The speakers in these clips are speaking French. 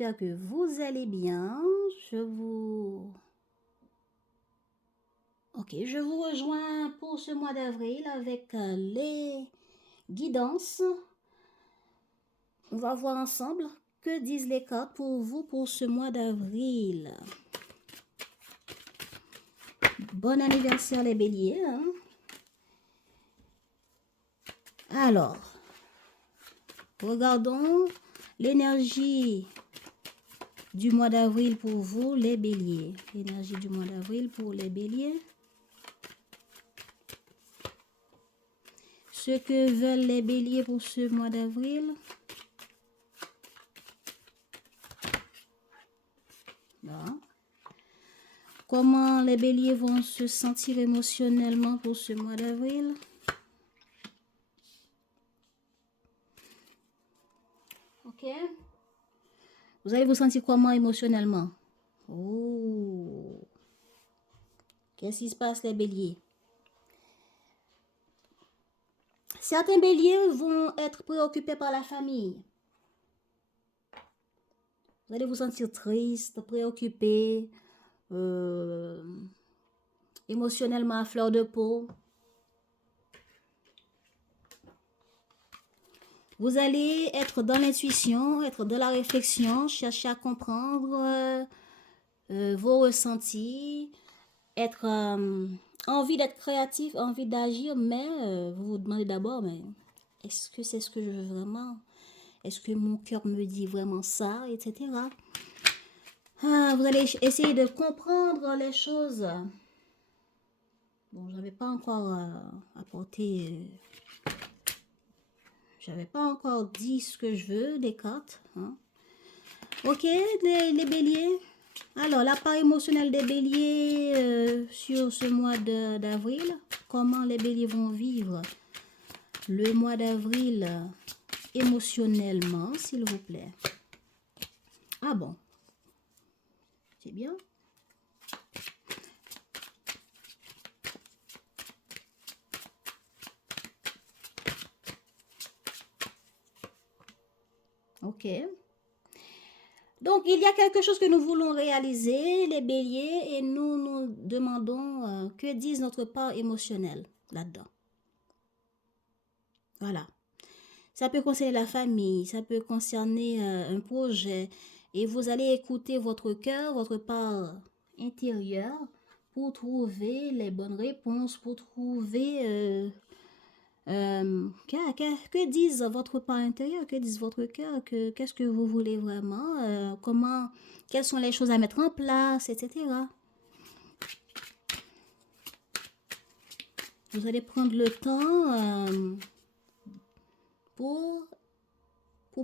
j'espère que vous allez bien. Je vous rejoins pour ce mois d'avril avec les guidances. On va voir ensemble que disent les cartes pour vous pour ce mois d'avril. Bon anniversaire les béliers. Hein? Alors, regardons l'énergie du mois d'avril pour vous les béliers. L'énergie du mois d'avril pour les béliers. Ce que veulent les béliers pour ce mois d'avril. Bon. Comment les béliers vont se sentir émotionnellement pour ce mois d'avril. Ok. Vous allez vous sentir comment émotionnellement? Oh. Qu'est-ce qui se passe les béliers? Certains béliers vont être préoccupés par la famille. Vous allez vous sentir triste, préoccupé, émotionnellement à fleur de peau. Vous allez être dans l'intuition, être dans la réflexion, chercher à comprendre vos ressentis, être envie d'être créatif, envie d'agir, mais vous vous demandez d'abord, mais est-ce que c'est ce que je veux vraiment? Est-ce que mon cœur me dit vraiment ça, etc. Vous allez essayer de comprendre les choses. Bon, je n'avais pas encore apporté... j'avais pas encore dit ce que je veux des cartes. Hein. Ok, les béliers. Alors, la part émotionnelle des béliers sur ce mois d'avril. Comment les béliers vont vivre le mois d'avril émotionnellement, s'il vous plaît. Ah bon. C'est bien. Ok. Donc, il y a quelque chose que nous voulons réaliser, les béliers, et nous nous demandons que disent notre part émotionnelle là-dedans. Voilà. Ça peut concerner la famille, ça peut concerner un projet, et vous allez écouter votre cœur, votre part intérieure, pour trouver les bonnes réponses, pour trouver... que disent votre part intérieure, que disent votre cœur, qu'est-ce que vous voulez vraiment, quelles sont les choses à mettre en place, etc. Vous allez prendre le temps pour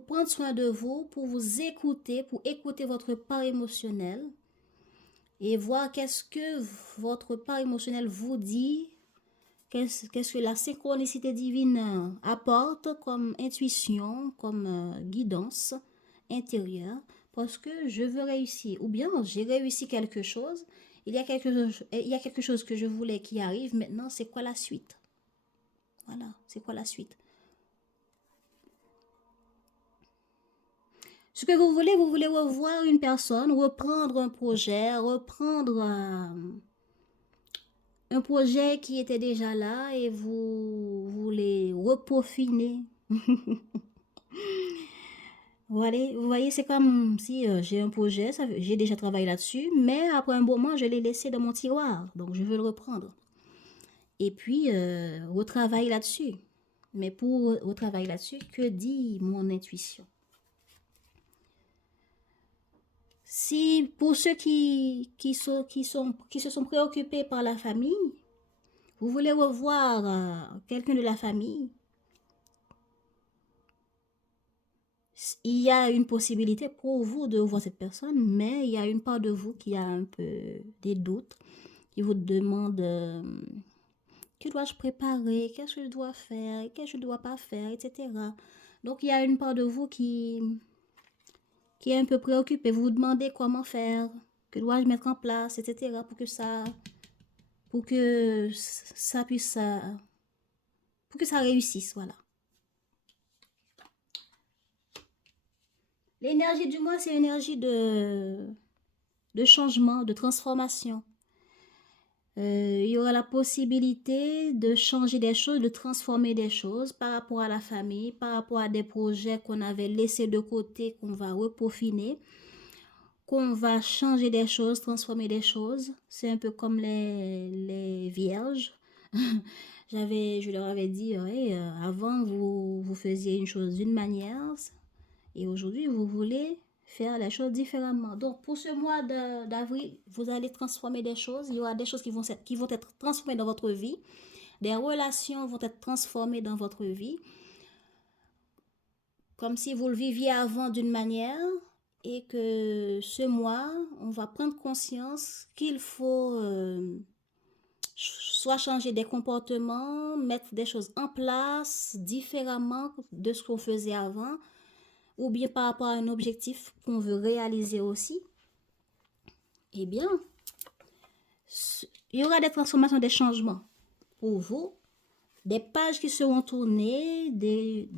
prendre soin de vous, pour vous écouter, pour écouter votre part émotionnelle et voir qu'est-ce que votre part émotionnelle vous dit. Qu'est-ce que la synchronicité divine apporte comme intuition, comme guidance intérieure, parce que je veux réussir. Ou bien j'ai réussi quelque chose, il y a quelque chose que je voulais qui arrive, maintenant c'est quoi la suite? Voilà, c'est quoi la suite? Ce que vous voulez revoir une personne, reprendre un projet, reprendre... un projet qui était déjà là et vous voulez repeaufiner. Vous voyez, c'est comme si j'ai un projet, j'ai déjà travaillé là-dessus, mais après un bon moment, je l'ai laissé dans mon tiroir. Donc, je veux le reprendre. Et puis, retravailler là-dessus. Mais pour retravailler là-dessus, que dit mon intuition? Si pour ceux qui se sont préoccupés par la famille, vous voulez revoir quelqu'un de la famille, il y a une possibilité pour vous de revoir cette personne, mais il y a une part de vous qui a un peu des doutes, qui vous demande que dois-je préparer, qu'est-ce que je dois faire, qu'est-ce que je ne dois pas faire, etc. Donc il y a une part de vous qui est un peu préoccupée. Vous vous demandez comment faire, que dois-je mettre en place, etc. pour que ça puisse, pour que ça réussisse, voilà. L'énergie du mois, c'est une énergie de changement, de transformation. Il y aura la possibilité de changer des choses, de transformer des choses par rapport à la famille, par rapport à des projets qu'on avait laissés de côté, qu'on va repeaufiner, qu'on va changer des choses, transformer des choses. C'est un peu comme les vierges. Je leur avais dit, ouais, avant, vous faisiez une chose d'une manière et aujourd'hui, vous voulez faire les choses différemment. Donc, pour ce mois d'avril, vous allez transformer des choses. Il y aura des choses qui vont être transformées dans votre vie. Des relations vont être transformées dans votre vie. Comme si vous le viviez avant d'une manière et que ce mois, on va prendre conscience qu'il faut soit changer des comportements, mettre des choses en place différemment de ce qu'on faisait avant, ou bien par rapport à un objectif qu'on veut réaliser aussi. Eh bien, il y aura des transformations, des changements pour vous, des pages qui seront tournées, des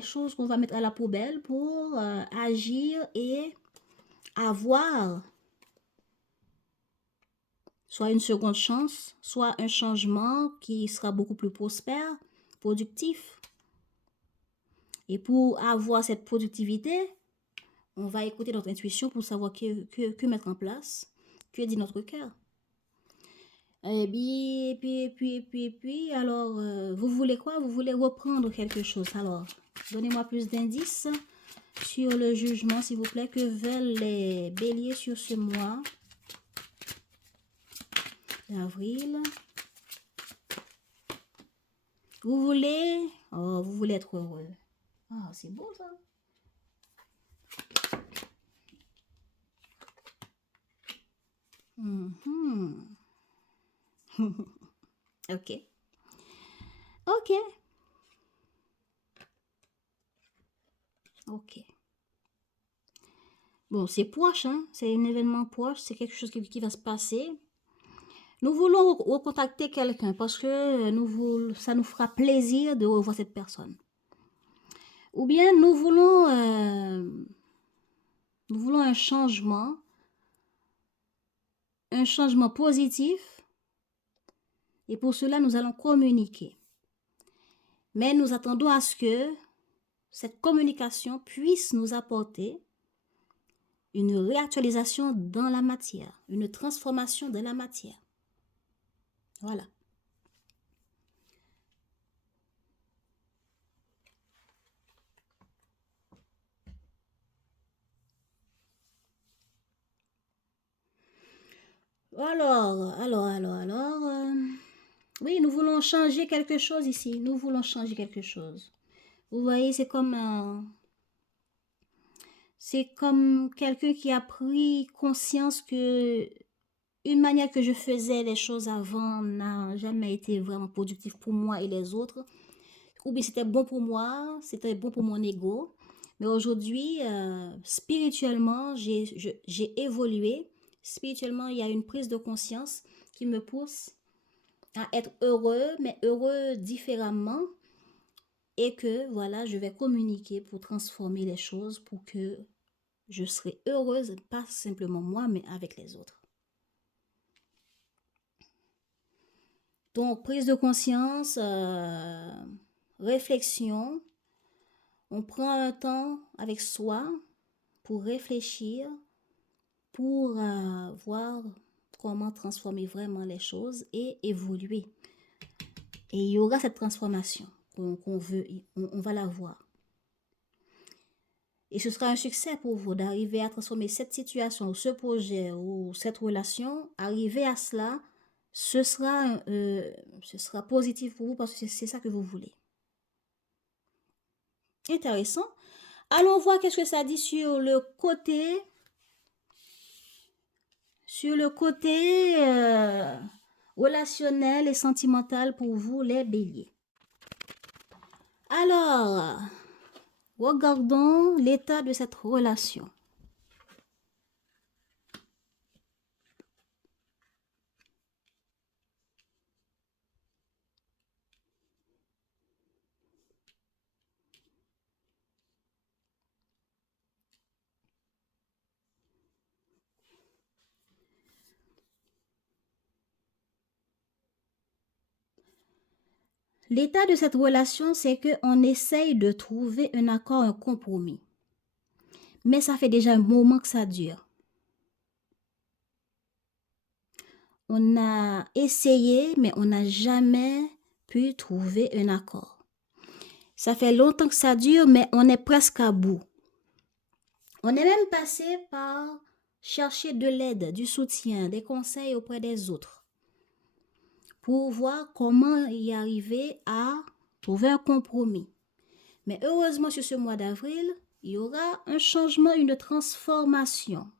choses qu'on va mettre à la poubelle pour agir et avoir soit une seconde chance, soit un changement qui sera beaucoup plus prospère, productif. Et pour avoir cette productivité, on va écouter notre intuition pour savoir que mettre en place, que dit notre cœur. Et puis, alors, vous voulez quoi? Vous voulez reprendre quelque chose. Alors, donnez-moi plus d'indices sur le jugement, s'il vous plaît. Que veulent les béliers sur ce mois d'avril? Vous voulez... Oh, vous voulez être heureux. Ah, c'est beau ça. Ok. Ok. Ok. Bon, c'est proche, hein? C'est un événement proche, c'est quelque chose qui va se passer. Nous voulons recontacter quelqu'un parce que ça nous fera plaisir de revoir cette personne. Ou bien nous voulons un changement positif. Et pour cela, nous allons communiquer. Mais nous attendons à ce que cette communication puisse nous apporter une réactualisation dans la matière, une transformation de la matière. Voilà. Alors, oui, nous voulons changer quelque chose ici. Nous voulons changer quelque chose. Vous voyez, c'est comme quelqu'un qui a pris conscience que une manière que je faisais les choses avant n'a jamais été vraiment productive pour moi et les autres. Ou bien c'était bon pour moi, c'était bon pour mon ego. Mais aujourd'hui, spirituellement, j'ai évolué. Spirituellement, il y a une prise de conscience qui me pousse à être heureux, mais heureux différemment. Et que, voilà, je vais communiquer pour transformer les choses pour que je serai heureuse, pas simplement moi, mais avec les autres. Donc, prise de conscience, réflexion. On prend un temps avec soi pour réfléchir, pour voir comment transformer vraiment les choses et évoluer. Et il y aura cette transformation qu'on veut, on va la voir. Et ce sera un succès pour vous d'arriver à transformer cette situation ou ce projet ou cette relation. Arriver à cela, ce sera positif pour vous parce que c'est ça que vous voulez. Intéressant. Allons voir qu'est-ce que ça dit sur le côté relationnel et sentimental pour vous, les béliers. Alors, regardons l'état de cette relation. L'état de cette relation, c'est qu'on essaye de trouver un accord, un compromis. Mais ça fait déjà un moment que ça dure. On a essayé, mais on n'a jamais pu trouver un accord. Ça fait longtemps que ça dure, mais on est presque à bout. On est même passé par chercher de l'aide, du soutien, des conseils auprès des autres pour voir comment y arriver à trouver un compromis. Mais heureusement, sur ce mois d'avril, il y aura un changement, une transformation.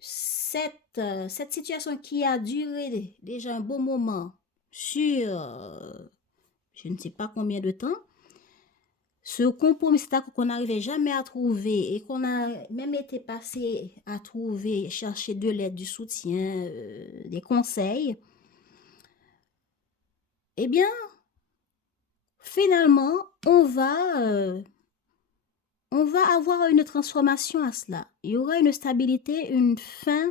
Cette situation qui a duré déjà un bon moment sur je ne sais pas combien de temps, ce compromis, cet accord qu'on n'arrivait jamais à trouver et qu'on a même été passé à trouver, chercher de l'aide, du soutien, des conseils, eh bien, finalement, on va avoir une transformation à cela. Il y aura une stabilité, une fin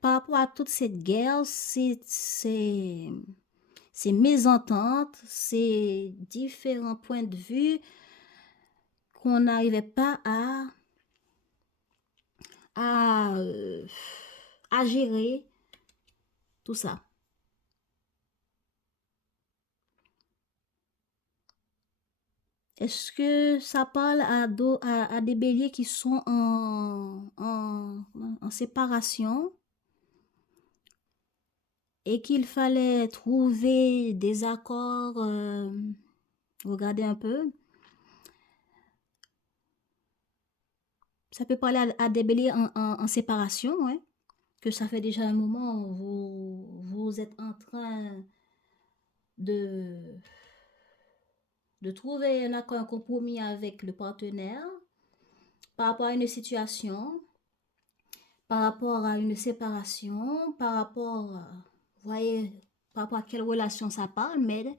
par rapport à toute cette guerre, ces mésententes, ces différents points de vue qu'on n'arrivait pas à gérer, tout ça. Est-ce que ça parle à des béliers qui sont en séparation et qu'il fallait trouver des accords, regardez un peu. Ça peut parler à des béliers en séparation, ouais, que ça fait déjà un moment où vous êtes en train de trouver un accord, un compromis avec le partenaire par rapport à une situation, par rapport à une séparation, par rapport, vous voyez, par rapport à quelle relation ça parle, mais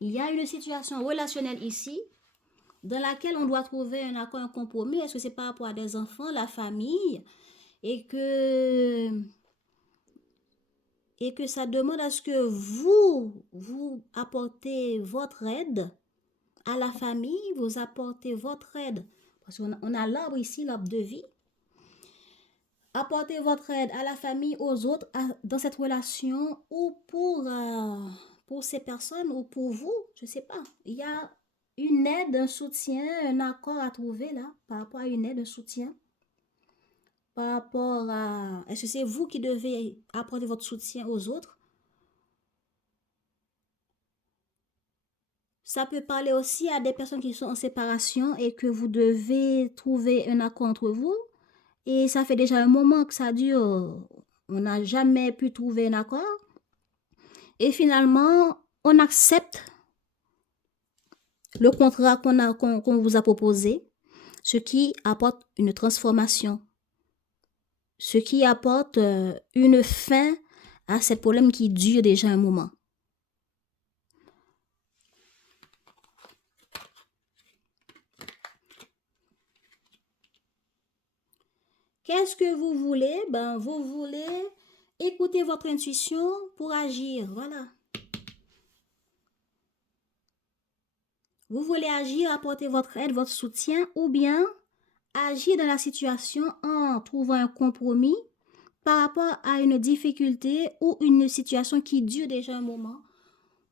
il y a une situation relationnelle ici dans laquelle on doit trouver un accord, un compromis. Est-ce que c'est par rapport à des enfants, la famille, et que ça demande à ce que vous apportez votre aide à la famille, vous apportez votre aide. Parce qu'on a l'arbre ici, l'arbre de vie. Apportez votre aide à la famille, aux autres, dans cette relation, ou pour ces personnes, ou pour vous, je ne sais pas. Il y a une aide, un soutien, un accord à trouver là, par rapport à une aide, un soutien. Par rapport à... Est-ce que c'est vous qui devez apporter votre soutien aux autres? Ça peut parler aussi à des personnes qui sont en séparation et que vous devez trouver un accord entre vous. Et ça fait déjà un moment que ça dure. On n'a jamais pu trouver un accord. Et finalement, on accepte le contrat qu'on vous a proposé, ce qui apporte une transformation, ce qui apporte une fin à ce problème qui dure déjà un moment. Qu'est-ce que vous voulez? Ben, vous voulez écouter votre intuition pour agir. Voilà. Vous voulez agir, apporter votre aide, votre soutien, ou bien agir dans la situation en trouvant un compromis par rapport à une difficulté ou une situation qui dure déjà un moment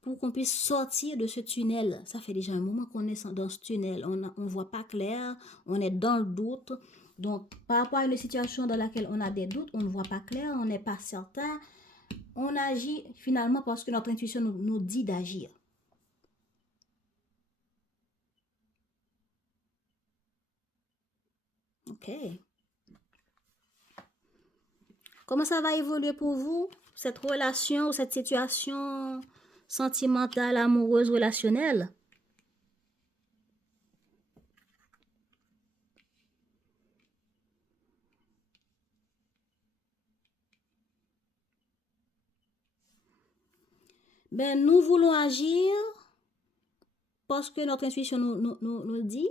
pour qu'on puisse sortir de ce tunnel. Ça fait déjà un moment qu'on est dans ce tunnel. On ne voit pas clair, on est dans le doute. Donc, par rapport à une situation dans laquelle on a des doutes, on ne voit pas clair, on n'est pas certain, on agit finalement parce que notre intuition nous dit d'agir. Ok. Comment ça va évoluer pour vous, cette relation ou cette situation sentimentale, amoureuse, relationnelle? Ben, nous voulons agir parce que notre intuition nous dit.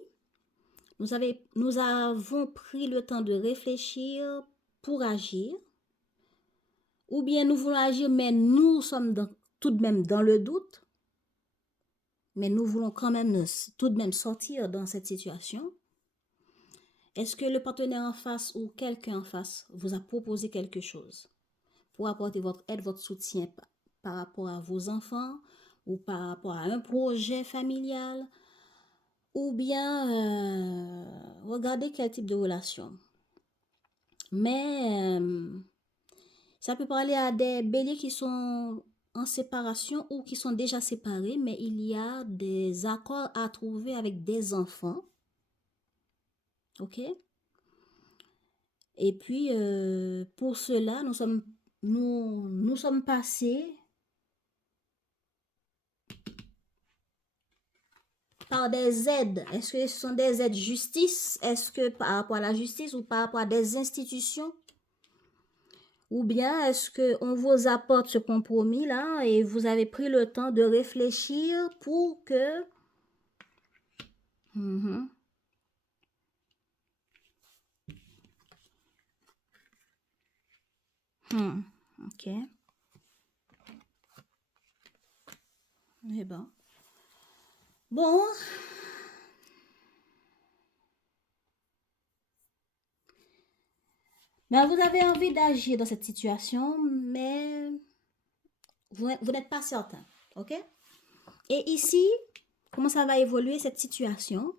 Nous avons pris le temps de réfléchir pour agir. Ou bien nous voulons agir, mais nous sommes tout de même dans le doute, mais nous voulons quand même tout de même sortir dans cette situation. Est-ce que le partenaire en face ou quelqu'un en face vous a proposé quelque chose pour apporter votre aide, votre soutien par rapport à vos enfants ou par rapport à un projet familial ou bien regardez quel type de relation. Mais ça peut parler à des béliers qui sont en séparation ou qui sont déjà séparés, mais il y a des accords à trouver avec des enfants. OK? Et puis, pour cela, nous sommes passés par des aides. Est-ce que ce sont des aides justice? Est-ce que par rapport à la justice ou par rapport à des institutions? Ou bien est-ce qu'on vous apporte ce compromis-là et vous avez pris le temps de réfléchir pour que... OK. Eh ben. Bon. Ben, vous avez envie d'agir dans cette situation, mais vous n'êtes pas certain. OK? Et ici, comment ça va évoluer cette situation?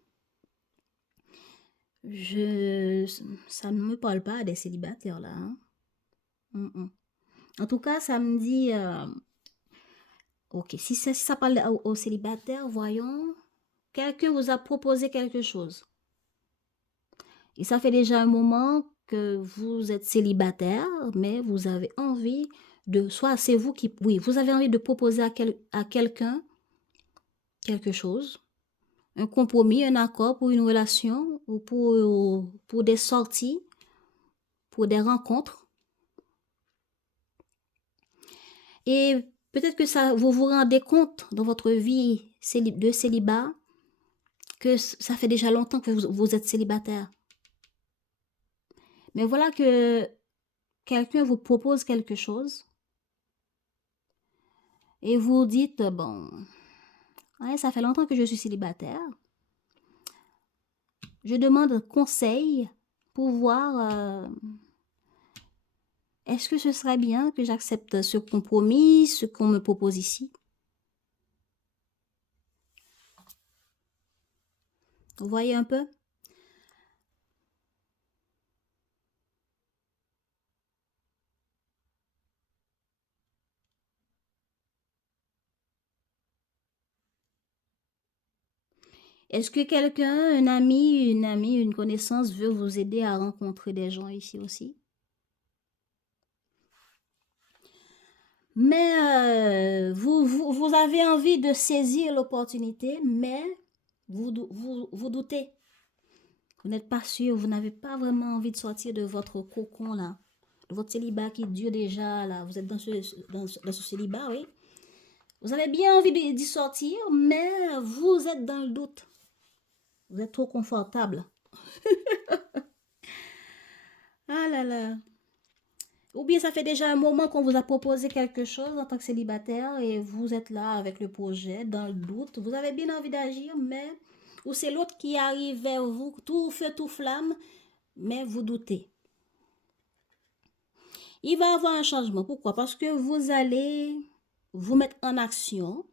Ça ne me parle pas des célibataires là. Hein? En tout cas, ça me dit... ok, si ça parle aux célibataires, voyons. Quelqu'un vous a proposé quelque chose. Et ça fait déjà un moment que vous êtes célibataire, mais vous avez envie de... Soit c'est vous qui... Oui, vous avez envie de proposer à quelqu'un quelque chose. Un compromis, un accord pour une relation ou pour des sorties, pour des rencontres. Et peut-être que ça, vous vous rendez compte dans votre vie de célibat que ça fait déjà longtemps que vous êtes célibataire. Mais voilà que quelqu'un vous propose quelque chose et vous dites, bon, ouais, ça fait longtemps que je suis célibataire. Je demande conseil pour voir est-ce que ce serait bien que j'accepte ce compromis, ce qu'on me propose ici. Vous voyez un peu? Est-ce que quelqu'un, un ami, une connaissance veut vous aider à rencontrer des gens ici aussi? Mais vous avez envie de saisir l'opportunité, mais vous doutez. Vous n'êtes pas sûr, vous n'avez pas vraiment envie de sortir de votre cocon là, de votre célibat qui dure déjà là. Vous êtes dans ce célibat, oui. Vous avez bien envie d'y sortir, mais vous êtes dans le doute. Vous êtes trop confortable. Ah là là. Ou bien ça fait déjà un moment qu'on vous a proposé quelque chose en tant que célibataire et vous êtes là avec le projet, dans le doute. Vous avez bien envie d'agir, mais... Ou c'est l'autre qui arrive vers vous, tout feu, tout flamme, mais vous doutez. Il va y avoir un changement. Pourquoi? Parce que vous allez vous mettre en action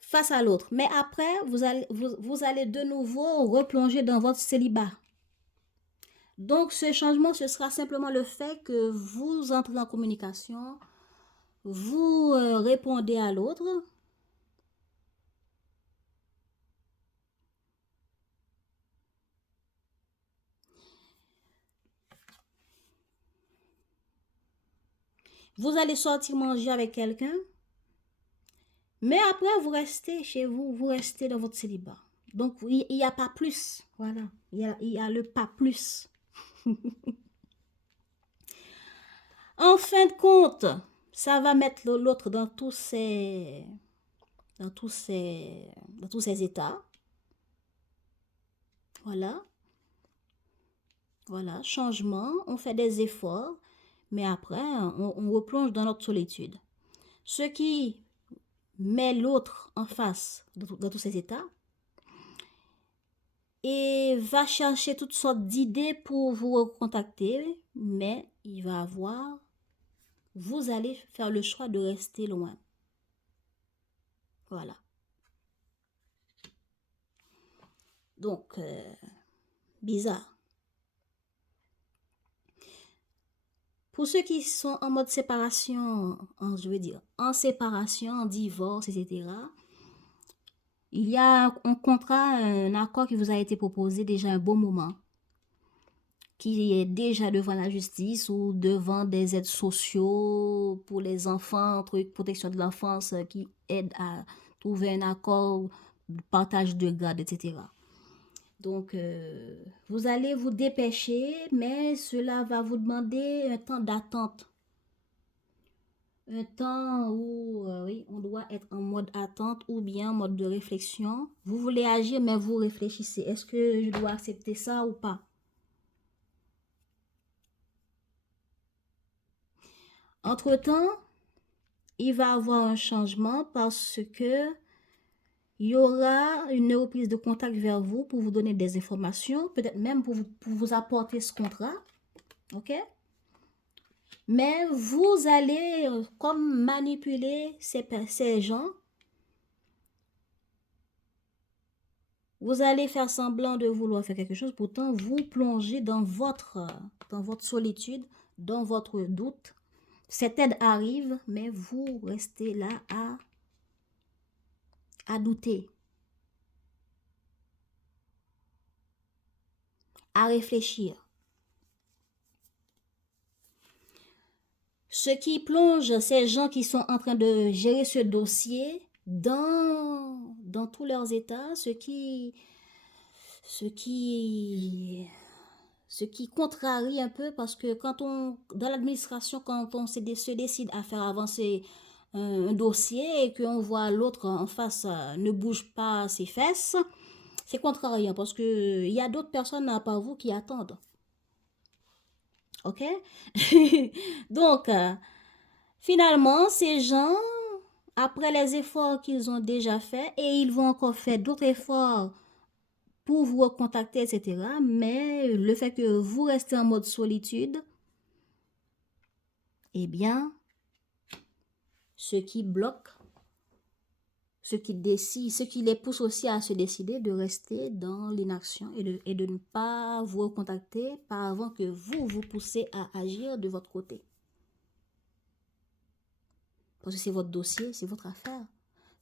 face à l'autre. Mais après, vous allez de nouveau replonger dans votre célibat. Donc, ce changement, ce sera simplement le fait que vous entrez en communication, vous répondez à l'autre. Vous allez sortir manger avec quelqu'un. Mais après, vous restez chez vous, vous restez dans votre célibat. Donc, il n'y a pas plus. Voilà. Il y a le pas plus. En fin de compte, ça va mettre l'autre dans tous ces états. Voilà. Voilà, changement, on fait des efforts, mais après, on replonge dans notre solitude. Ce qui met l'autre en face dans tous ces états et va chercher toutes sortes d'idées pour vous recontacter, mais il va avoir, vous allez faire le choix de rester loin. Voilà. Donc, bizarre. Pour ceux qui sont en mode séparation, je veux dire, en séparation, en divorce, etc., il y a un contrat, un accord qui vous a été proposé déjà un bon moment, qui est déjà devant la justice ou devant des aides sociaux pour les enfants, trucs, protection de l'enfance qui aident à trouver un accord, partage de garde, etc. Donc, vous allez vous dépêcher, mais cela va vous demander un temps d'attente. Un temps où, oui, on doit être en mode attente ou bien en mode de réflexion. Vous voulez agir, mais vous réfléchissez. Est-ce que je dois accepter ça ou pas? Entre-temps, il va y avoir un changement parce que il y aura une reprise de contact vers vous pour vous donner des informations, peut-être même pour vous apporter ce contrat. OK? Mais vous allez comme manipuler ces gens. Vous allez faire semblant de vouloir faire quelque chose, pourtant vous plongez dans votre solitude, dans votre doute. Cette aide arrive, mais vous restez là à douter, à réfléchir. Ce qui plonge ces gens qui sont en train de gérer ce dossier dans tous leurs états, ce qui contrarie un peu parce que dans l'administration, quand on se décide à faire avancer un dossier et qu'on voit l'autre en face ne bouge pas ses fesses, c'est contrariant parce que il y a d'autres personnes à part vous qui attendent. OK? Donc, finalement, ces gens, après les efforts qu'ils ont déjà faits, et ils vont encore faire d'autres efforts pour vous recontacter, etc. Mais le fait que vous restez en mode solitude, eh bien, ce qui bloque, ce qui décide, ce qui les pousse aussi à se décider de rester dans l'inaction et de ne pas vous recontacter pas avant que vous poussez à agir de votre côté. Parce que c'est votre dossier, c'est votre affaire.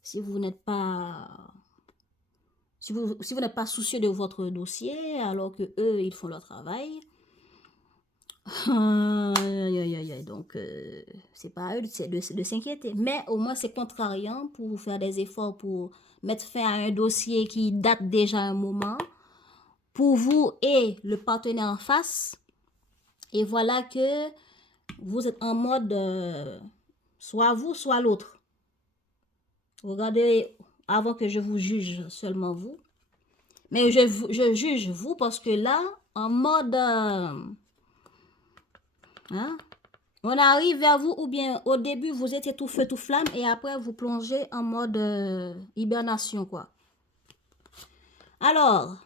Si vous n'êtes pas... Si vous n'êtes pas soucieux de votre dossier, alors que eux, ils font leur travail, donc c'est pas à eux de s'inquiéter. Mais au moins, c'est contrariant pour faire des efforts pour mettre fin à un dossier qui date déjà un moment, pour vous et le partenaire en face. Et voilà que vous êtes en mode soit vous, soit l'autre. Regardez, avant que je vous juge seulement vous. Mais je juge vous parce que là, en mode... hein, on arrive vers vous ou bien au début, vous étiez tout feu, tout flamme et après, vous plongez en mode hibernation, quoi. Alors,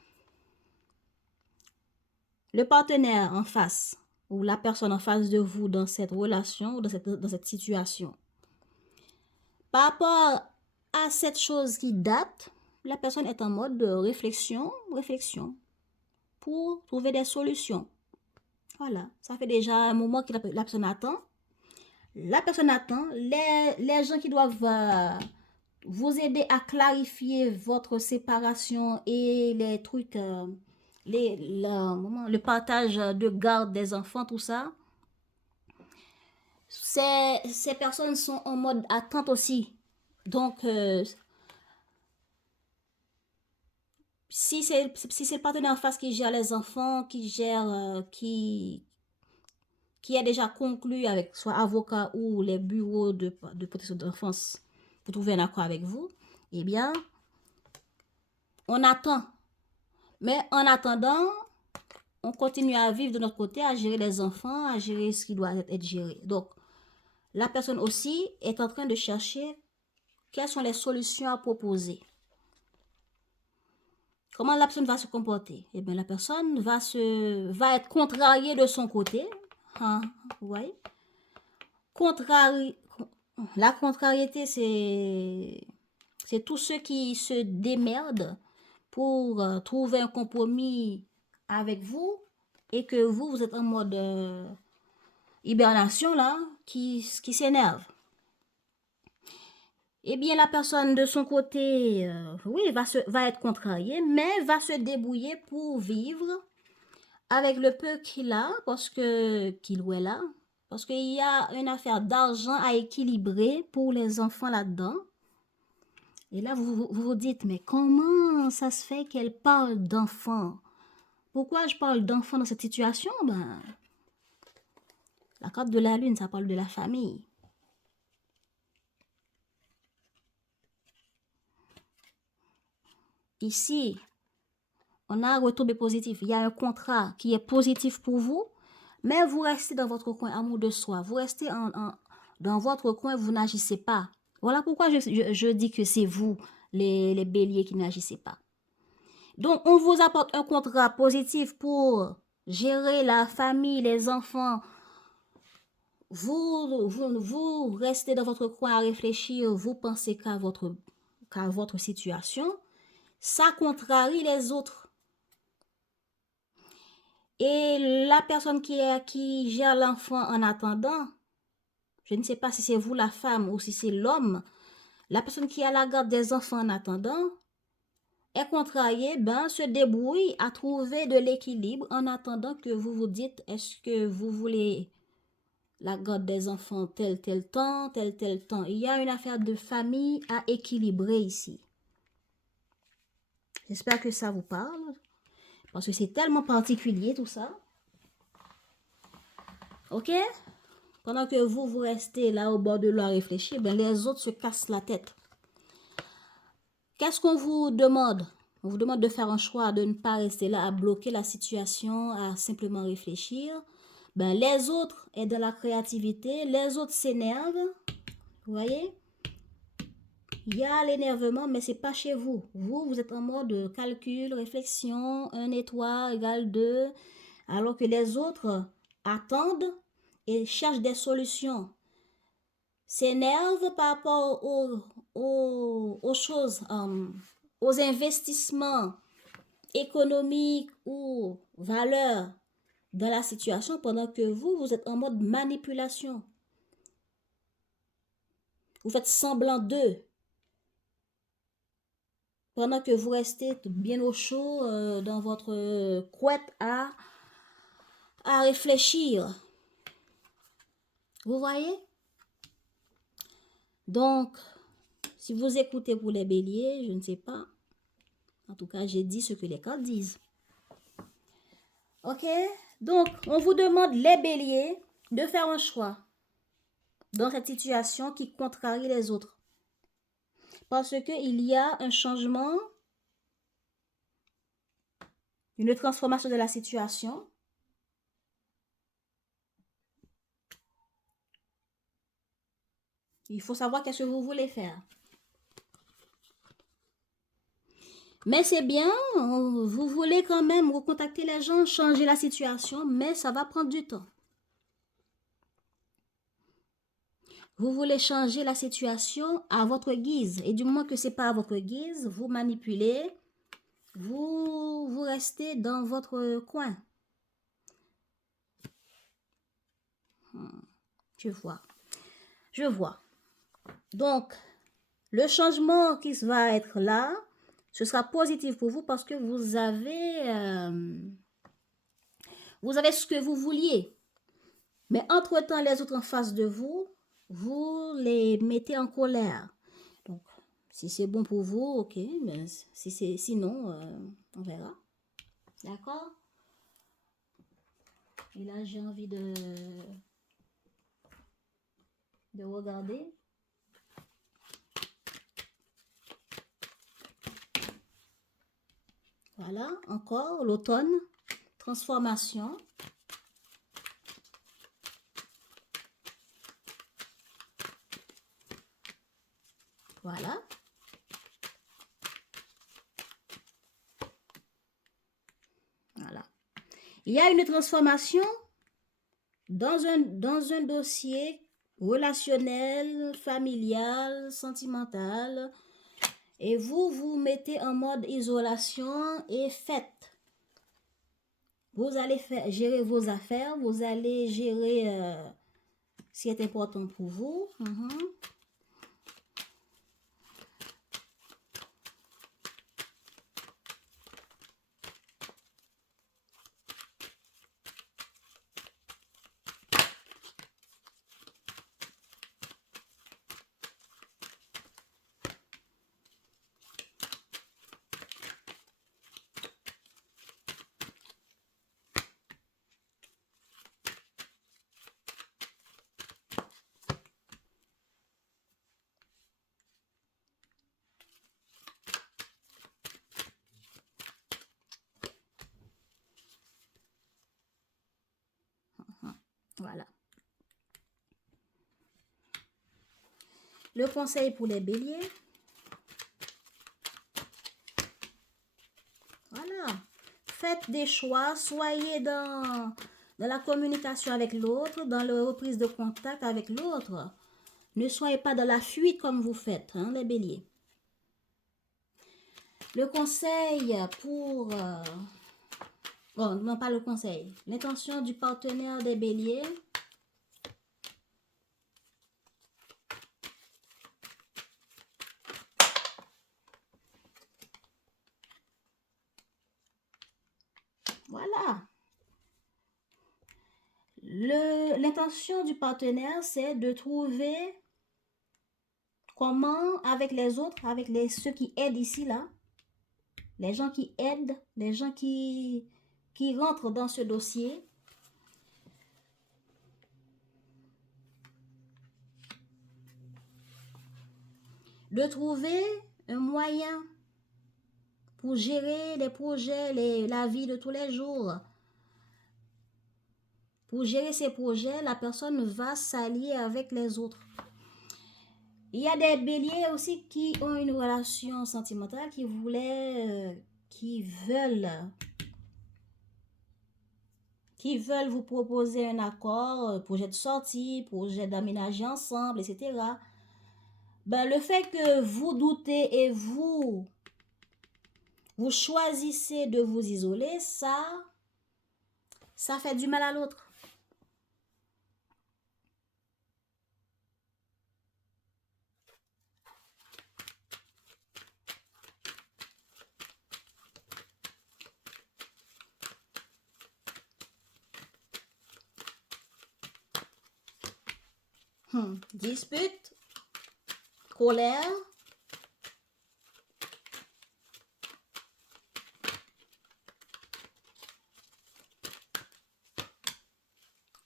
le partenaire en face ou la personne en face de vous dans cette relation ou dans cette situation, par rapport à cette chose qui date, la personne est en mode de réflexion pour trouver des solutions. Voilà, ça fait déjà un moment que la personne attend. La personne attend. Les gens qui doivent vous aider à clarifier votre séparation et les trucs, le partage de garde des enfants, tout ça. Ces personnes sont en mode attente aussi. Donc, si c'est le partenaire en face qui gère les enfants, qui a déjà conclu avec soit avocat ou les bureaux de protection de l'enfance pour trouver un accord avec vous, eh bien, on attend. Mais en attendant, on continue à vivre de notre côté, à gérer les enfants, à gérer ce qui doit être géré. Donc, la personne aussi est en train de chercher quelles sont les solutions à proposer. Comment la personne va se comporter? Eh bien, la personne va être contrariée de son côté. Hein, vous voyez? La contrariété, c'est tous ceux qui se démerdent pour trouver un compromis avec vous et que vous êtes en mode hibernation là, qui s'énerve. Eh bien, la personne de son côté, oui, va être contrariée, mais va se débrouiller pour vivre avec le peu qu'il a, qu'il ou elle a, parce qu'il y a une affaire d'argent à équilibrer pour les enfants là-dedans. Et là, vous dites, mais comment ça se fait qu'elle parle d'enfants? Pourquoi je parle d'enfants dans cette situation? Ben, la carte de la lune, ça parle de la famille. Ici, on a un retombé positif. Il y a un contrat qui est positif pour vous, mais vous restez dans votre coin, amour de soi. Vous restez dans votre coin, vous n'agissez pas. Voilà pourquoi je dis que c'est vous, les béliers, qui n'agissez pas. Donc, on vous apporte un contrat positif pour gérer la famille, les enfants. Vous restez dans votre coin à réfléchir, vous pensez qu'à votre situation. Ça contrarie les autres. Et la personne qui gère l'enfant en attendant, je ne sais pas si c'est vous la femme ou si c'est l'homme, la personne qui a la garde des enfants en attendant, est contrariée, se débrouille à trouver de l'équilibre en attendant que vous vous dites, est-ce que vous voulez la garde des enfants tel temps. Il y a une affaire de famille à équilibrer ici. J'espère que ça vous parle, parce que c'est tellement particulier tout ça. Ok? Pendant que vous restez là au bord de l'eau à réfléchir, les autres se cassent la tête. Qu'est-ce qu'on vous demande? On vous demande de faire un choix, de ne pas rester là à bloquer la situation, à simplement réfléchir. Les autres sont dans la créativité, les autres s'énervent. Vous voyez? Il y a l'énervement, mais ce n'est pas chez vous. Vous êtes en mode calcul, réflexion, 1 et 3 égale 2, alors que les autres attendent et cherchent des solutions. S'énervent par rapport aux choses, aux investissements économiques ou valeurs dans la situation, pendant que vous êtes en mode manipulation. Vous faites semblant d'eux. Pendant que vous restez bien au chaud dans votre couette à réfléchir. Vous voyez? Donc, si vous écoutez pour les béliers, je ne sais pas. En tout cas, j'ai dit ce que les cartes disent. Ok? Donc, on vous demande, les béliers, de faire un choix dans cette situation qui contrarie les autres. Parce qu'il y a un changement, une transformation de la situation. Il faut savoir qu'est-ce que vous voulez faire. Mais c'est bien, vous voulez quand même recontacter les gens, changer la situation, mais ça va prendre du temps. Vous voulez changer la situation à votre guise. Et du moment que ce n'est pas à votre guise, vous manipulez, vous restez dans votre coin. Je vois. Donc, le changement qui va être là, ce sera positif pour vous parce que vous avez ce que vous vouliez. Mais entre-temps, les autres en face de vous, vous les mettez en colère. Donc, si c'est bon pour vous, ok. Mais sinon, on verra. D'accord? Et là, j'ai envie de regarder. Voilà, encore l'automne. transformation. Voilà. Voilà. Il y a une transformation dans un dossier relationnel, familial, sentimental. Et vous vous mettez en mode isolation et faites. Vous allez gérer vos affaires, vous allez gérer ce qui est important pour vous. Voilà. Le conseil pour les béliers. Voilà. Faites des choix, soyez dans la communication avec l'autre, dans la reprise de contact avec l'autre. Ne soyez pas dans la fuite comme vous faites, hein, les béliers. Le conseil pour... oh, non, pas le conseil. L'intention du partenaire des béliers. Voilà. L'intention du partenaire, c'est de trouver comment, avec les autres, avec ceux qui aident ici, là, les gens qui aident, les gens qui rentrent dans ce dossier, de trouver un moyen pour gérer les projets, la vie de tous les jours. Pour gérer ces projets, la personne va s'allier avec les autres. Il y a des béliers aussi qui ont une relation sentimentale, qui veulent vous proposer un accord, projet de sortie, projet d'aménager ensemble, etc. Ben, le fait que vous doutez et vous choisissez de vous isoler, ça fait du mal à l'autre. Dispute, colère,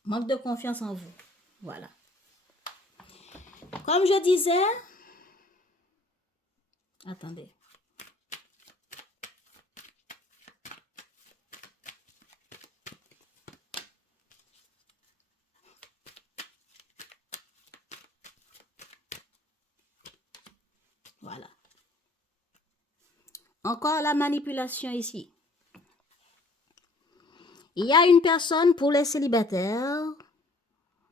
manque de confiance en vous. Voilà. Comme je disais, attendez. Voilà. Encore la manipulation ici. Il y a une personne pour les célibataires.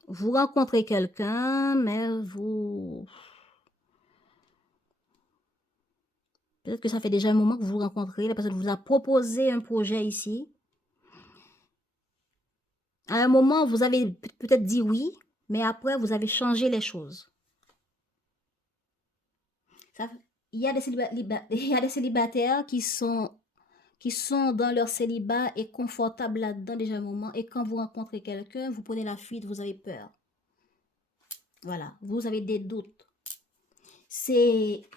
Vous rencontrez quelqu'un, mais peut-être que ça fait déjà un moment que vous vous rencontrez. La personne vous a proposé un projet ici. À un moment, vous avez peut-être dit oui, mais après, vous avez changé les choses. Il y a des célibataires qui sont dans leur célibat et confortables là-dedans déjà un moment. Et quand vous rencontrez quelqu'un, vous prenez la fuite, vous avez peur. Voilà, vous avez des doutes. C'est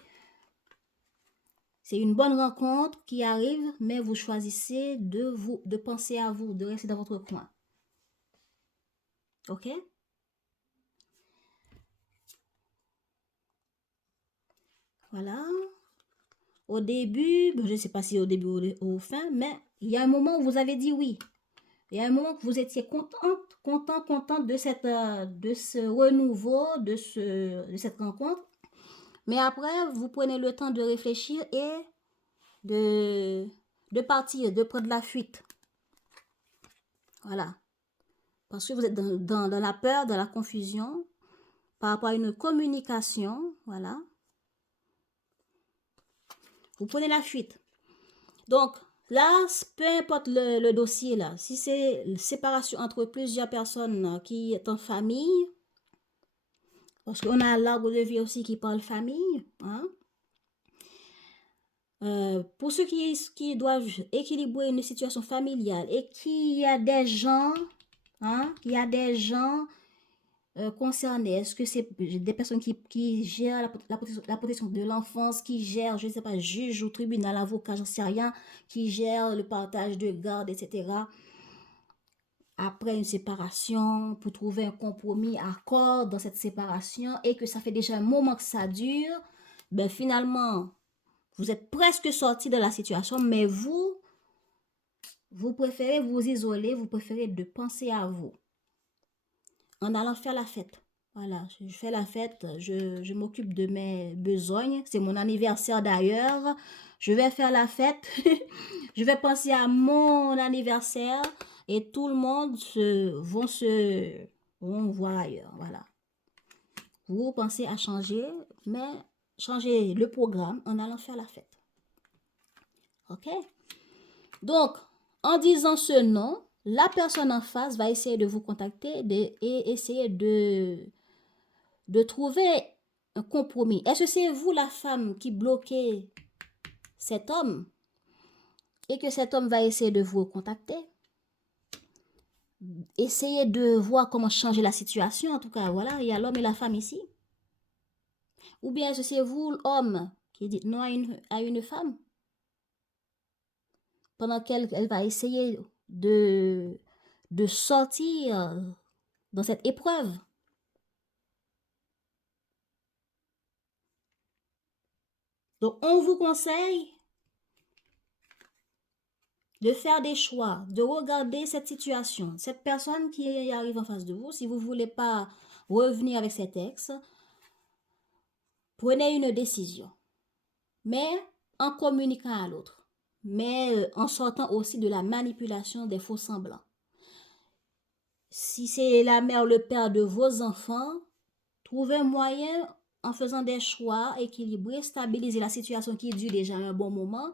une bonne rencontre qui arrive, mais vous choisissez de penser à vous, de rester dans votre coin. Ok? Voilà. Au début, je ne sais pas si au début ou au fin, mais il y a un moment où vous avez dit oui. Il y a un moment que vous étiez contente de ce renouveau, de cette rencontre. Mais après, vous prenez le temps de réfléchir et de partir, de prendre la fuite. Voilà. Parce que vous êtes dans la peur, dans la confusion, par rapport à une communication. Voilà. Vous prenez la fuite. Donc, là, peu importe le dossier, là, si c'est une séparation entre plusieurs personnes qui est en famille, parce qu'on a l'arbre de vie aussi qui parle famille, hein. Pour ceux qui doivent équilibrer une situation familiale et qu'il y a des gens, hein, il y a des gens concernés. Est-ce que c'est des personnes qui gèrent la protection de l'enfance, qui gèrent, je ne sais pas, juge ou tribunal, avocat, j'en sais rien, qui gèrent le partage de garde, etc. Après une séparation, pour trouver un compromis, accord dans cette séparation et que ça fait déjà un moment que ça dure, ben finalement, vous êtes presque sorti de la situation, mais vous préférez vous isoler, vous préférez de penser à vous en allant faire la fête. Voilà, je fais la fête, je m'occupe de mes besognes. C'est mon anniversaire d'ailleurs. Je vais faire la fête. Je vais penser à mon anniversaire et tout le monde vont voir ailleurs. Voilà. Vous pensez à changer, mais changer le programme en allant faire la fête. OK? Donc, en disant ce nom, la personne en face va essayer de vous contacter et essayer de trouver un compromis. Est-ce que c'est vous la femme qui bloquez cet homme et que cet homme va essayer de vous contacter? Essayez de voir comment changer la situation. En tout cas, voilà, il y a l'homme et la femme ici. Ou bien est-ce que c'est vous l'homme qui dit non à une femme pendant qu'elle va essayer de sortir dans cette épreuve. Donc, on vous conseille de faire des choix, de regarder cette situation, cette personne qui arrive en face de vous. Si vous ne voulez pas revenir avec cet ex, prenez une décision, mais en communiquant à l'autre, mais en sortant aussi de la manipulation des faux semblants. Si c'est la mère ou le père de vos enfants, trouvez un moyen en faisant des choix équilibrés, stabiliser la situation qui dure déjà un bon moment.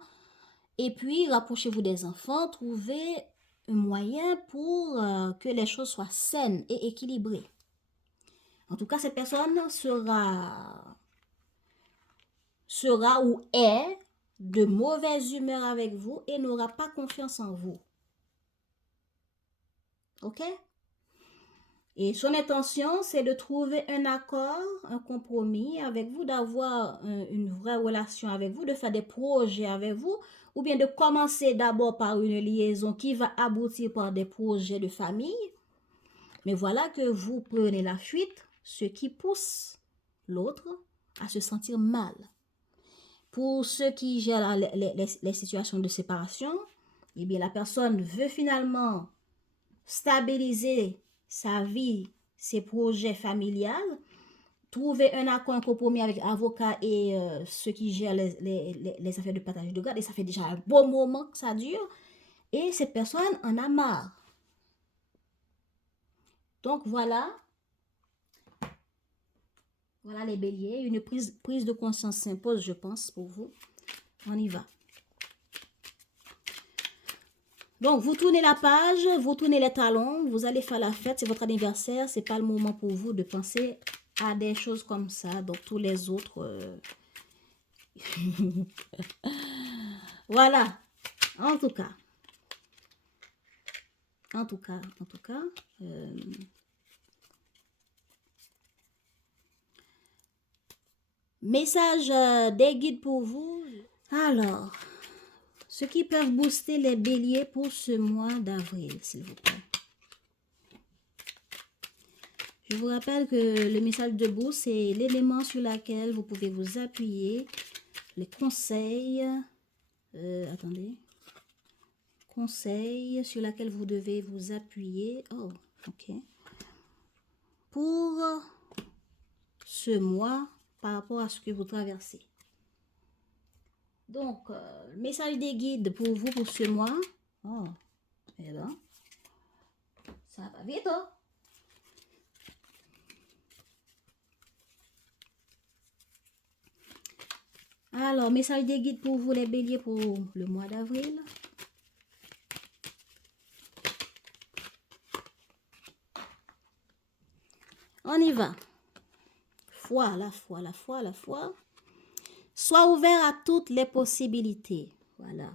Et puis, rapprochez-vous des enfants, trouvez un moyen pour que les choses soient saines et équilibrées. En tout cas, cette personne sera ou est de mauvaise humeur avec vous et n'aura pas confiance en vous. OK? Et son intention, c'est de trouver un accord, un compromis avec vous, d'avoir une vraie relation avec vous, de faire des projets avec vous, ou bien de commencer d'abord par une liaison qui va aboutir par des projets de famille. Mais voilà que vous prenez la fuite, ce qui pousse l'autre à se sentir mal. Pour ceux qui gèrent les situations de séparation, eh bien la personne veut finalement stabiliser sa vie, ses projets familiales, trouver un accord, un compromis avec avocat et ceux qui gèrent les affaires de partage de garde. Et ça fait déjà un bon moment que ça dure. Et cette personne en a marre. Donc voilà. Voilà les béliers. Une prise de conscience s'impose, je pense, pour vous. On y va. Donc, vous tournez la page, vous tournez les talons, vous allez faire la fête, c'est votre anniversaire, c'est pas le moment pour vous de penser à des choses comme ça. Donc, tous les autres... Voilà. En tout cas. Message des guides pour vous. Alors... Ce qui peuvent booster les béliers pour ce mois d'avril, s'il vous plaît. Je vous rappelle que le message de boost, c'est l'élément sur lequel vous pouvez vous appuyer. Les conseils. Attendez. conseils sur lesquels vous devez vous appuyer. Oh, ok. Pour ce mois, par rapport à ce que vous traversez. Donc, le message des guides pour vous pour ce mois. Oh, eh ben, ça va vite, hein? Alors, message des guides pour vous les béliers pour le mois d'avril. On y va. Foi, la foi, la foi, la foi. Sois ouvert à toutes les possibilités. Voilà.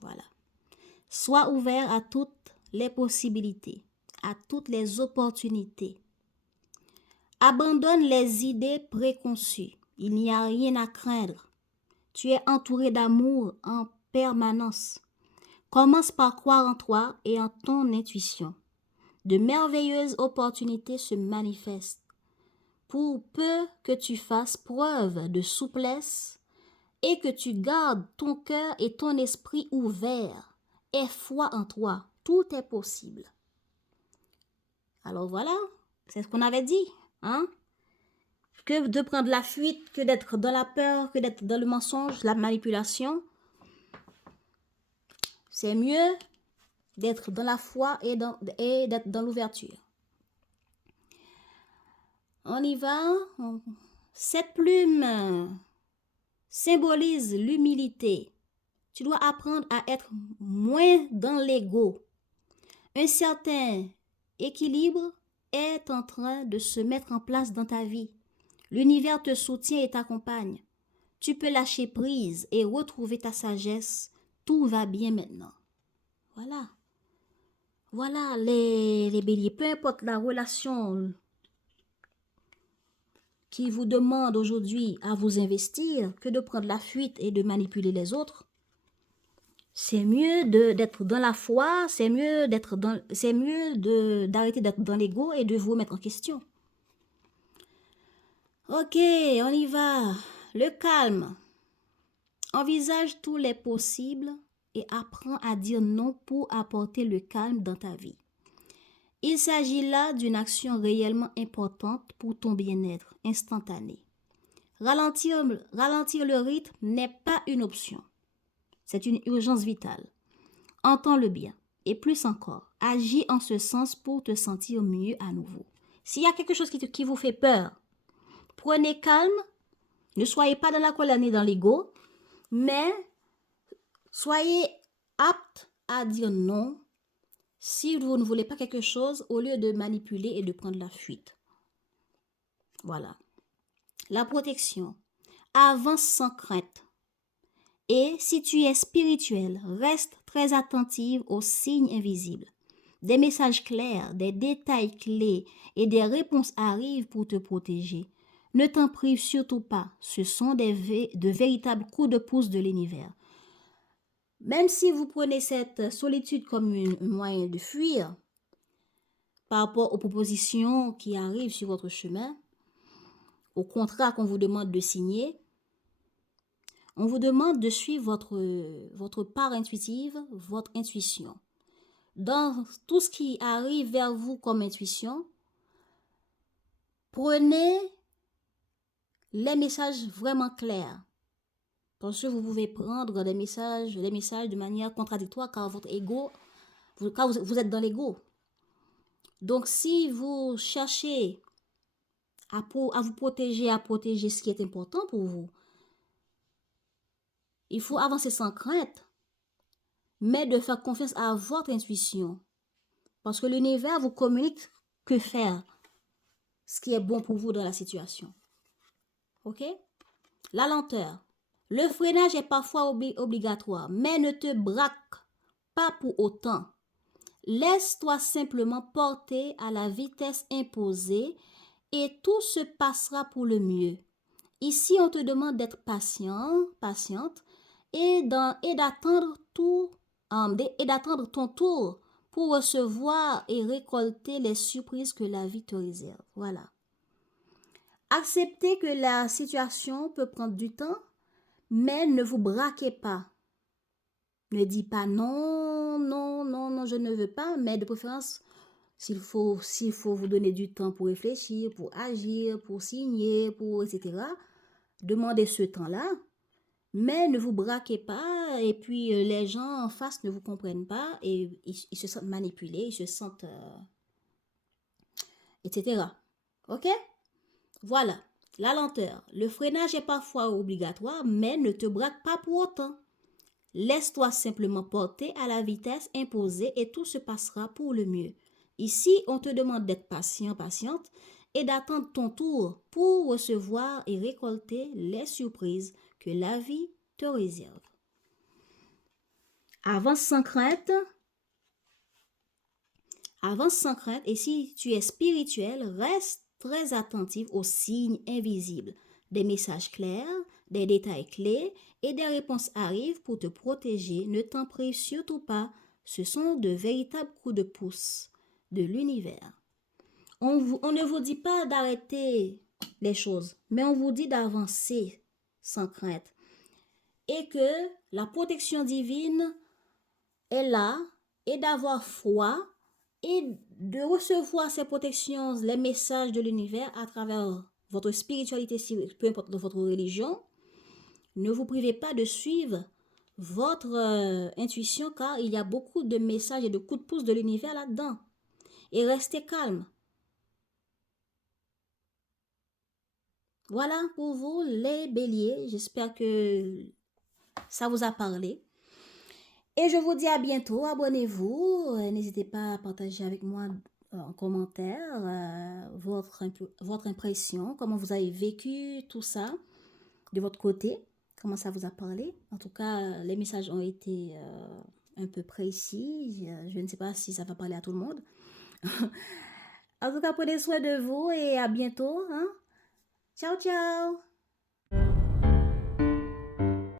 Voilà. Sois ouvert à toutes les possibilités, à toutes les opportunités. Abandonne les idées préconçues. Il n'y a rien à craindre. Tu es entouré d'amour en permanence. Commence par croire en toi et en ton intuition. De merveilleuses opportunités se manifestent. Pour peu que tu fasses preuve de souplesse et que tu gardes ton cœur et ton esprit ouverts, aie foi en toi, tout est possible. Alors voilà, c'est ce qu'on avait dit, hein? Que de prendre la fuite, que d'être dans la peur, que d'être dans le mensonge, la manipulation. C'est mieux d'être dans la foi et d'être dans l'ouverture. On y va. Cette plume symbolise l'humilité. Tu dois apprendre à être moins dans l'ego. Un certain équilibre est en train de se mettre en place dans ta vie. L'univers te soutient et t'accompagne. Tu peux lâcher prise et retrouver ta sagesse. Tout va bien maintenant. Voilà. Voilà les béliers. Peu importe la relation qui vous demande aujourd'hui à vous investir que de prendre la fuite et de manipuler les autres. C'est mieux d'être dans la foi, c'est mieux d'arrêter d'être dans l'ego et de vous mettre en question. Ok, on y va. Le calme. Envisage tous les possibles et apprends à dire non pour apporter le calme dans ta vie. Il s'agit là d'une action réellement importante pour ton bien-être instantané. Ralentir le rythme n'est pas une option. C'est une urgence vitale. Entends-le bien. Et plus encore, agis en ce sens pour te sentir mieux à nouveau. S'il y a quelque chose qui vous fait peur, prenez calme. Ne soyez pas dans la colère ni dans l'ego, mais soyez apte à dire non si vous ne voulez pas quelque chose au lieu de manipuler et de prendre la fuite. Voilà. La protection. Avance sans crainte. Et si tu es spirituel, reste très attentive aux signes invisibles. Des messages clairs, des détails clés et des réponses arrivent pour te protéger. Ne t'en prive surtout pas. Ce sont de véritables coups de pouce de l'univers. Même si vous prenez cette solitude comme un moyen de fuir par rapport aux propositions qui arrivent sur votre chemin, au contrat qu'on vous demande de signer, on vous demande de suivre votre part intuitive, votre intuition. Dans tout ce qui arrive vers vous comme intuition, prenez les messages vraiment clairs. Parce que vous pouvez prendre des messages de manière contradictoire car votre ego, car vous êtes dans l'ego. Donc, si vous cherchez à vous protéger, à protéger ce qui est important pour vous, il faut avancer sans crainte, mais de faire confiance à votre intuition. Parce que l'univers vous communique que faire, ce qui est bon pour vous dans la situation. Ok? La lenteur. Le freinage est parfois obligatoire, mais ne te braque pas pour autant. Laisse-toi simplement porter à la vitesse imposée et tout se passera pour le mieux. Ici, on te demande d'être patiente et d'attendre ton tour pour recevoir et récolter les surprises que la vie te réserve. Voilà. Acceptez que la situation peut prendre du temps, mais ne vous braquez pas. Ne dis pas non, non, non, non, je ne veux pas, mais de préférence, s'il faut vous donner du temps pour réfléchir, pour agir, pour signer, pour etc., demandez ce temps-là, mais ne vous braquez pas et puis les gens en face ne vous comprennent pas et ils se sentent manipulés, ils se sentent, etc. OK? Voilà, la lenteur. Le freinage est parfois obligatoire, mais ne te braque pas pour autant. Laisse-toi simplement porter à la vitesse imposée et tout se passera pour le mieux. Ici, on te demande d'être patient, patiente et d'attendre ton tour pour recevoir et récolter les surprises que la vie te réserve. Avance sans crainte. Avance sans crainte et si tu es spirituel, reste très attentif aux signes invisibles. Des messages clairs, des détails clés et des réponses arrivent pour te protéger. Ne t'en prive surtout pas. Ce sont de véritables coups de pouce de l'univers. On ne vous dit pas d'arrêter les choses, mais on vous dit d'avancer sans crainte. Et que la protection divine est là et d'avoir foi et de recevoir ces protections, les messages de l'univers à travers votre spiritualité, peu importe votre religion. Ne vous privez pas de suivre votre intuition car il y a beaucoup de messages et de coups de pouce de l'univers là-dedans. Et restez calme. Voilà pour vous les béliers. J'espère que ça vous a parlé. Et je vous dis à bientôt. Abonnez-vous. N'hésitez pas à partager avec moi en commentaire votre impression, comment vous avez vécu tout ça de votre côté, comment ça vous a parlé. En tout cas, les messages ont été un peu précis. Je ne sais pas si ça va parler à tout le monde. En tout cas, prenez soin de vous et à bientôt. Hein? Ciao, ciao!